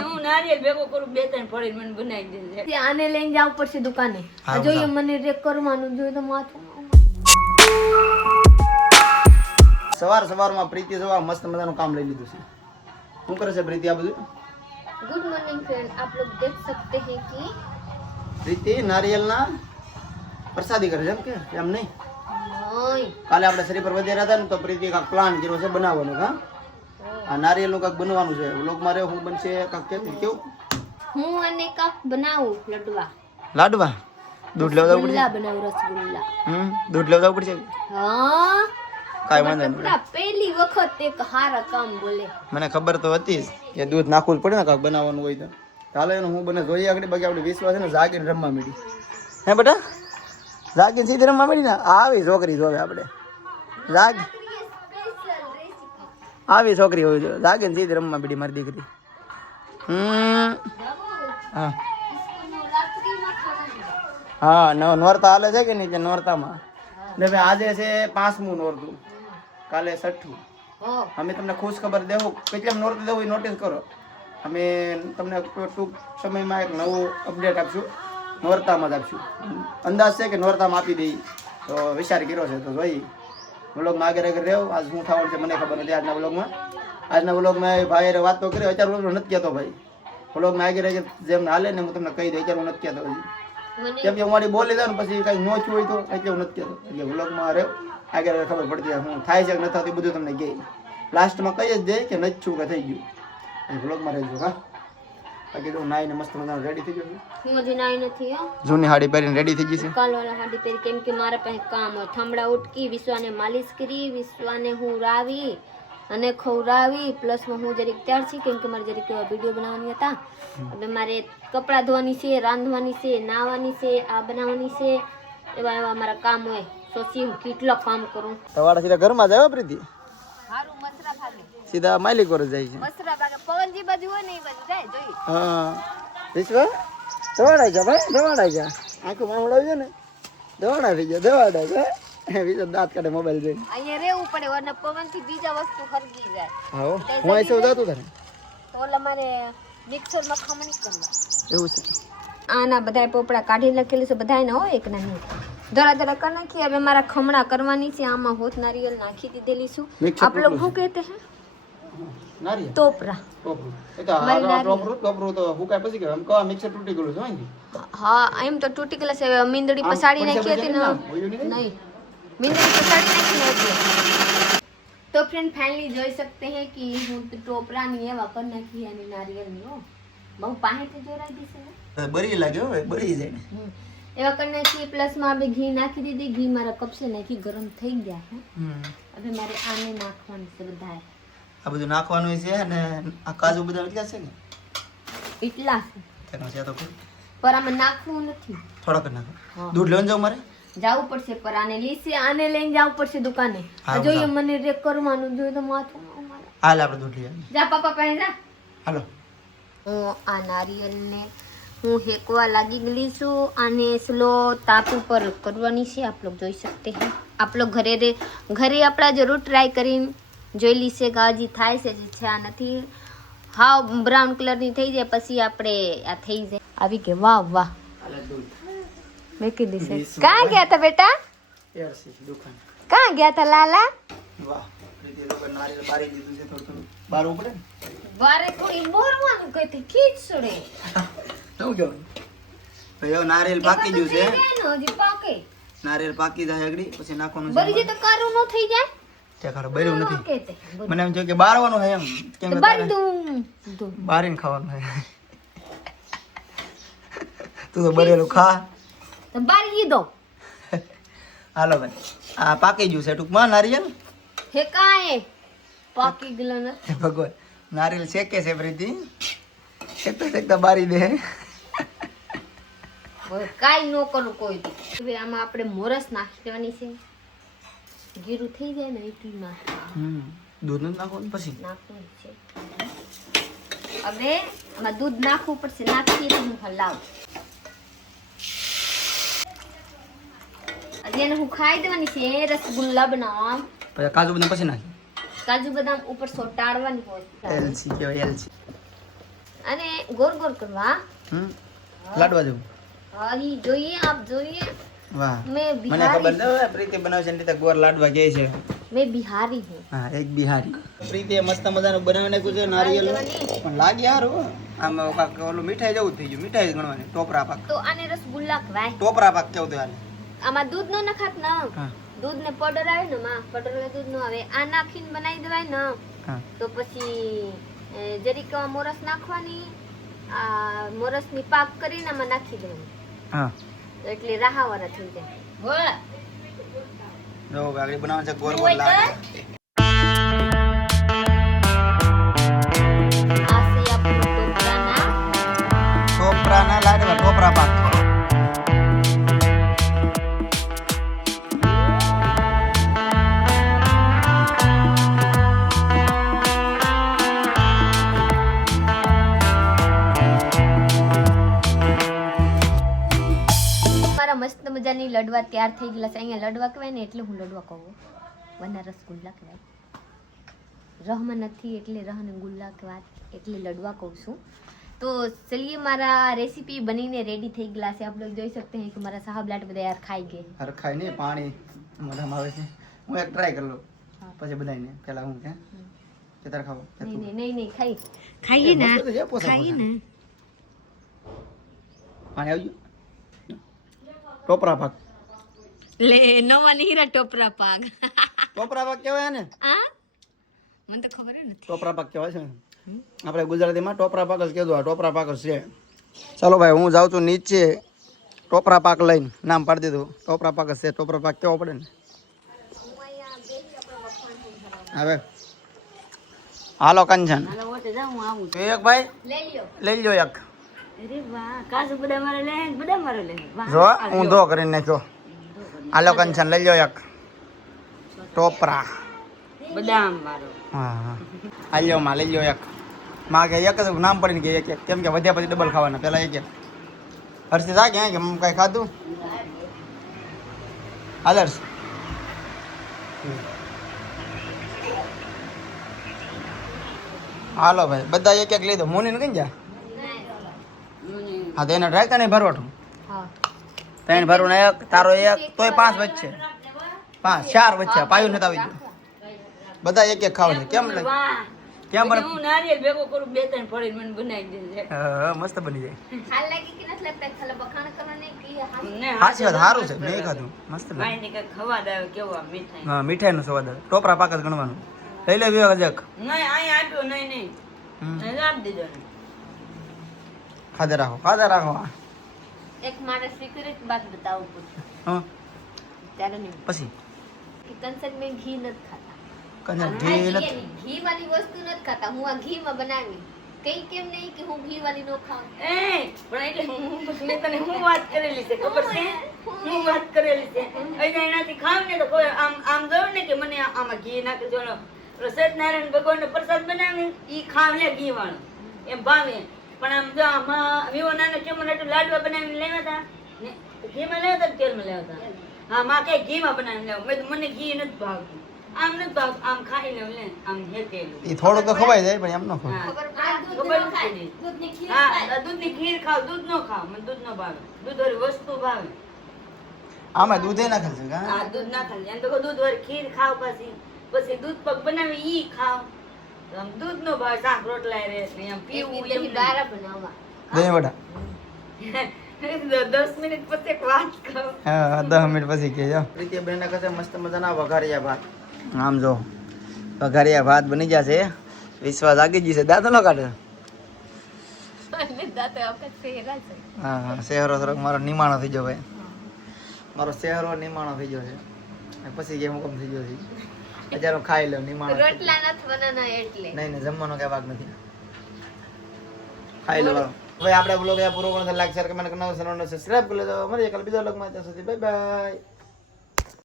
હું નારિયેલ ભેગો કરું બે ત્રણ ફળી મને બનાવી દેજે. આને લઈને જવું પડશે દુકાને. જોઈએ મને રેક કરવાનું જોઈએ તો માથું. સવારમાં પ્રીતિ સવાર મસ્ત મજાનું કામ લઈ લીધું છે. શું કરે છે પ્રીતિ આ બધું? गुड मॉर्निंग फ्रेंड, आप लोग देख सकते हैं कि પ્રીતિ નારિયેલના પ્રસાદી કરે છે એમ કે એમ નહીં? કાલે આપણે શરીર પર વધ્યા હતા ને તો પ્રીતિ કાંક પ્લાન કર્યો છે બનાવવાનો. હા, આ નારિયેલનું કાંક બનવાનું છે. વ્લોગમાં રહ્યો હું બનશે કાંક કેવું? હું અને કાંક બનાવું લાડવા. દૂધ લેવા જવું પડશે. બનાવું રસગુલ્લા. દૂધ લેવા જવું પડશે. હા, કાંઈ વાંધો નહીં. પહેલી વખત એક હારા કામ બોલે. મને ખબર તો હતી જ કે દૂધ નાખવું જ પડે ને કાંક બનાવવાનું હોય તો. ચાલો એનું હું બને જોઈએ આગળ. બાકી આપણે વિશ્વાસ છે ને જાગીને રમવા માંડી. હે બેટા, જાગીને સીધી રમવા માંડી ને. આવી છોકરી જોવે આપણે. આવી છોકરી હોવી જોઈએ. જાગીને સીધી રમવા માંડી મારી દીકરી. હા નોરતા હાલે છે કે નહીં? નોરતામાં ને ભાઈ આજે છે 5મું નોરતું, કાલે 6ઠું. અમે તમને ખુશ ખબર દેવું કેટલા નોરતું દેવું એ નોટિસ કરો. અમે તમને ટૂંક સમયમાં એક નવું અપડેટ આપશું. નોરતામાં જ આપશું. અંદાજ છે કે નોરતામાં આપી દઈએ તો વિચાર કર્યો છે તો જોઈ વ્લોગમાં આગળ રહેવું. આજ શું થવાનું છે મને ખબર નથી. આજના વ્લોગમાં ભાઈ વાત તો કરી. અત્યારે હું નથી કહેતો ભાઈ. વ્લોગમાં આગળ જેમ હાલે ને હું તમને કહી દઉં. અત્યારે હું નથી કહેતો હજી, કેમ કે અમારી બોલી જાય ને પછી કઈ નો થયું હોય તો એટલે હું નથી કહેતો. એટલે વ્લોગમાં રહ્યો આગળ ખબર પડતી હું થાય છે કે નથી થતી બધું તમને કહે. લાસ્ટમાં કહી જ દે કે નથી છું કે થઈ ગયું. વ્લોગમાં રહેજો. હા, બાકી તો નાઈને મસ્ત મજાનું રેડી થઈ ગયું. હું હજી નાઈ નથી. જૂની સાડી પહેરીને રેડી થઈ ગઈ છે. કાલવાળા સાડી પહેરી, કેમ કે મારા પાસે કામ હોય. ઠામડા ઉટકી, વિશ્વાને માલિશ કરી, વિશ્વાને હું રાવી અને ખવડાવી, પ્લસમાં હું જરીક તૈયાર છું કેમ કે મારે જરીક વિડીયો બનાવવાની હતા. હવે મારે કપડાં ધોવાની છે, રાંધવાની છે, નાહવાની છે, આ બનાવવાની છે. એવા મારા કામ હોય. સોચી હું કેટલા કામ કરું. તમારા સીધા ઘરમાં જ આવ્યો પ્રીતિ? હારું મસરા ભાગે. સીધા માલિક પર જાય છે. મસરા ભાગે પવનજી બાજુ હોય ને એ બાજુ જાય જોઈ. હા વિશ્વા દવાડાઈ જા ભાઈ, દવાડાઈ જા. આંખો મામડાવી છે ને દવાડા થઈ ગયા. દવાડા છે વિશ્વા દાંત કાઢે મોબાઈલ જોઈને. અહીંયા રહેવું પડે વરના પવનથી બીજા વસ્તુ હરગી જાય. હા હું અહીં જતું તારે તો ઓલા મારે મિક્સરમાં ખમણી કરવા એવું છે. આના બધા પોપડા કાઢી નાખેલું છે. બધાય ને હોય એક નાની ધરા ધરા કરી નાખી. હવે મારા ખમણા કરવાની છે. આમાં હોત નારિયેલ નાખી દીધેલી છું. આપ લોગ શું કહેતે હે? નારિયેલ ટોપરા. ટોપરું એ તો ટોપરું તો હુકાય પછી કે આમ કહા મિક્સર તૂટી ગયું છે ને. હા એમ તો તૂટી ગયેલા છે. મીંદડી પસાડી નાખી હતી ને. નહીં, મીંદડી પસાડી નાખી હતી. તો ફ્રેન્ડ ફાઇનલી જોઈ सकते हैं कि હું ટોપરાની એવા કરી નાખી અને નારિયેલની હો બહુ પાહેથી જોરાઈ દીશે ને બરી લાગે હવે બરી જાય ને એવા કરી નાખી. પ્લસમાં આપણે ઘી નાખી દીધી. ઘી મારા કપસે નાખી ગરમ થઈ ગયા છે. હવે મારે આને નાખવાનું છે. બધા આ બધું નાખવાનું છે અને આ કાજુ બધા એટલા છે ને એટલા છે તેનો છે તો પર આમાં નાખવું નથી. થોડાક નાખો. દૂધ લેવા જાવ મારે જવું પડશે પર આને લઈને જવું પડશે દુકાને. જોઈએ મને રેક કરવાનું જોઈએ તો માથું હાલ આપણે દૂધ લઈ આવીએ. જા પપ્પા પાસે જા. હાલો. હું આ નારિયેલને હું હેકવા લાગી ગઈ છું. આને સ્લો તાપ ઉપર કરવાની છે. આપ લોગ જોઈ શકતે હે. આપ લોગ ઘરે આપણા જરૂર ટ્રાય કરીને જોઈ લીશે કે હજી થાય છે જે છે આ નથી. હાવ બ્રાઉન કલરની થઈ જાય પછી આપણે આ થઈ જાય આવી કે વાહ વાહ મેકી દીશે. ક્યાં ગયા હતા બેટા? દુકાન ક્યાં ગયા હતા લાલા? વાહ પ્રીતિ લોકો નારિયેળ બારી દીધું છે. થોડું બારવું પડે ને. વારે કોઈ બોરવાનું કઈથી ખીચડે. શું કહેવાનું? ભાઈ નારિયેળ પાકી ગયું છે. હજી પાકે. નારિયેળ પાકી જાય આગળ પછી નાખવાનું બરી જે તો કારું ન થઈ જાય. તે ખરો બર્યું નથી. મને એમ થયું કે બારવાનું છે એમ. કેમ કે બારી દઉં બારીને ખાવાનું છે. તું તો બરેલું ખા. તો બારી દો. હાલો ભાઈ આ પાકી ગયું છે ટૂંકમાં નારિયેળ. હે કાય પાકી ગયેલો ને ભગવાન નારિયેળ શેકે છે પ્રીતિ. શેકતા બારી દે. કાઈ ન કરું કોઈ. હવે આમાં આપણે મોરસ નાખી દેવાની છે. ગીરું થઈ જાય ને એટલી નાખવાનું. દૂધ નથી નાખવાનું પછી નાખવું છે. હવે આમાં દૂધ નાખવું પડશે. નાખીએ તો હું હલાવું. જેને હું ખાઈ દેવાની છે રસગુલ્લા બનાવવા. પછી કાજુ બદામ પછી નાખી. કાજુ બદામ ઉપર સોટાડવાની હોય. એલચી કહેવાય એલચી. અને ગોર ગોર કરવા લાડવા જેવું અહીં જોઈએ આપ જોઈએ વાહ मैं મને ખબર ન પ્રીતિ બનાવે છે ને ગોર લાડવા કહે છે मैं बिहारी हूँ હા એક બિહારી પ્રીતિએ મસ્ત મજાનું બનાવી નાખ્યું છે નારિયેલ પણ લાગે યાર આમ કાક ઓલું મીઠાઈ જેવું થઈ ગયું મીઠાઈ ગણવાની ટોપરા પાક તો આને રસગુલ્લા કહેવાય ટોપરા પાક કેવું થાય આમાં દૂધ નો નખાત ને હા દૂધ ને પાવડર આવે ને માં પાવડર ને દૂધ નો આવે આ નાખીને બનાવી દેવાય ને હા તો પછી જરીક મોરસ નાખવાની આ મોરસ ની પાક કરીને આમાં નાખી દેવાની હા એટલે રાહાવાળા થઈ જાય વાહ જો આગળ બનાવવાનું છે ગોર ગોર લાડવા આ છે આપણું ટોપરાના લાડવા ટોપરા પાક મારા મસ્ત મજાની લડવા તૈયાર થઈ ગયેલા છે અહીંયા લડવા કહેવાય ને એટલે હું લડવા કહું વરના રસગુલ્લા કહેવાય રહમાં નથી એટલે રહ ને ગુલ્લા કહેવાય એટલે લડવા કહું છું તો ચલિए મારા રેસીપી બનીને રેડી થઈ ગયેલા છે आप लोग જોઈ सकते हैं कि મારા સાહબ લાટ બધા યાર ખાઈ ગए અરે ખાઈ નહીં પાણી મોઢામાં આવે છે હું એક ટ્રાય કરી લઉં પછી બધાને પેલા હું કે તાર ખાવ નહીં ખાઈએ ને ખાઈએ ને પાણી આવી ગયું ટોપરા પાક લે નવા નીરા ટોપરા પાક ટોપરા પાક કહેવાય ને આ મને તો ખબર જ નથી ટોપરા પાક કહેવાય છે આપણે ગુજરાતીમાં ટોપરા પાક જ કહેજો આ ટોપરા પાક જ છે ચાલો ભાઈ હું જાઉં છું નીચે ટોપરા પાક લઈને નામ પાડી દીધું ટોપરા પાક જ છે ટોપરા પાક કેવો પડે ને હવે હાલો કંચન હાલો ઓટે જાઉં હું આવું એક ભાઈ લઈ લ્યો લઈ લ્યો એક અરે વાહ કાજુ બદામ મારે લે બદામ મારે લે વાહ જો હું ધો કરીને નાખ્યો હાલો કંચન લઈ લ્યો એક ટોપરા બદામ મારો હા હા હાલ્યો માં લઈ લ્યો એક માં કે એક જ નામ પડીને કે એક કેમ કે વધ્યા પછી ડબલ ખાવાના પેલા એક હર્ષિત આ ક્યાં કે કઈ ખાધું આદર્શ હાલો ભાઈ બધા એક એક લીધો મોની ને કઈ જા હા તો એને ટ્રાય કરીને ભરવાઠું હા ત્રણ ભરવું ને એક તારો એક તોય 5 વચ્ચે 4 વચ્ચે પાયું નથી આવી ગયું બધા એક એક ખાવ છે કેમ લાગે વાહ કેમ બને હું નારિયેલ ભેગો કરું બે ત્રણ ફળીને મને બનાવી દેજે હા મસ્ત બની જાય હાલ લાગી કે નથી લાગતા ખાલી બખાણ કરવાને કે ને સાચી વાત સારું છે મેં ખાધું મસ્ત લાગે માઈને કઈ ખવાદ આવે કેવા મીઠાઈ હા મીઠાઈનો સ્વાદ આવે ટોપરા પાક જ ગણવાનું લઈ લે વિવેક જક નહીં અહીંયા આપ્યો નહીં આપી દીધો ને ખાધે રાખો એક મારે સિક્રેટ બાત બતાવું પડશે હા ત્યારે નહીં પછી કે કંસન મેં ઘી નથી ખાતા કને હા, ઘી ઘી નથી નહીં. ઘી વાળી વસ્તુ નથી ખાતા હું આ ઘીમાં બનાવી કઈ કેમ નહીં કે હું ઘી વાળી નો ખાઉં એ પણ એટલે મેં તને હું વાત કરેલી છે ખબર છે હું વાત કરેલી છે અહીંયા એનાથી ખાવ ને તો કોઈ આમ જોયું ને કે મને આમાં ઘી નાખી દેવાનો સત્યનારાયણ ભગવાનનો પ્રસાદ બનાવે ઈ ખાવ લે ઘી વાળો એમ ભાવે પણ આમ જો આમાં વિવો નાનો કેમ એટલું લાડવા બનાવીને લેવા હતા ને ઘીમાં લેવા હતા તેલમાં લેવા હતા હા માં કઈ ઘીમાં બનાવીને લેવું મેં કીધું મને ઘી નથી ભાવતું આમ નથી ભાવતું આમ ખાઈ લેવું લે આમ હેતેલું એ થોડું તો ખવાઈ જાય પણ એમ ન ખવાય હા. ખબર ખબર પડે નથી. દૂધની ખીર હા ખાય. દૂધની ખીર ખાવ દૂધ નો ખાવ મને દૂધ નો ભાવે દૂધ વાળી વસ્તુ ભાવે આમાં દૂધે નાખે છે કા હા દૂધ ના ખાય એમ તો કહું દૂધ વાળી ખીર ખાવ પછી દૂધ પગ બનાવી ઈ ખાવ તો આમ દૂધ નો ભાવે શાક રોટલા રે એટલે આમ પીવું એક દિવસ બારા બનાવવા દહીં વડા 10 મિનિટ પછી એક વાત કહું હા 10 મિનિટ પછી કે જો પ્રીતિ બેન કહે મસ્ત મજાના વઘારિયા ભાત આમ જો વઘારિયા ભાત બની જશે વિશ્વાસ આગી જશે દાંત ન કાઢે અને દાંત વખત ફેરા છે હા હા શહેરો સરક મારો નિમાણો થઈ ગયો ભાઈ મારો શહેરો નિમાણો થઈ ગયો છે અને પછી કે હું કમ થઈ ગયો છે અત્યારે હું ખાઈ લઉં નિમાણો રોટલા નથી બનાવના એટલે નહીં જમવાનો કઈ ભાગ નથી ખાઈ લો ભાઈ આપણે બ્લોગ પૂરો કરવાનો લાઈક શેર કમેન્ટ કરવાનો સબસ્ક્રાઇબ કરી લેજો મળીએ કાલે બીજા બ્લોગમાં ત્યાં સુધી બાય બાય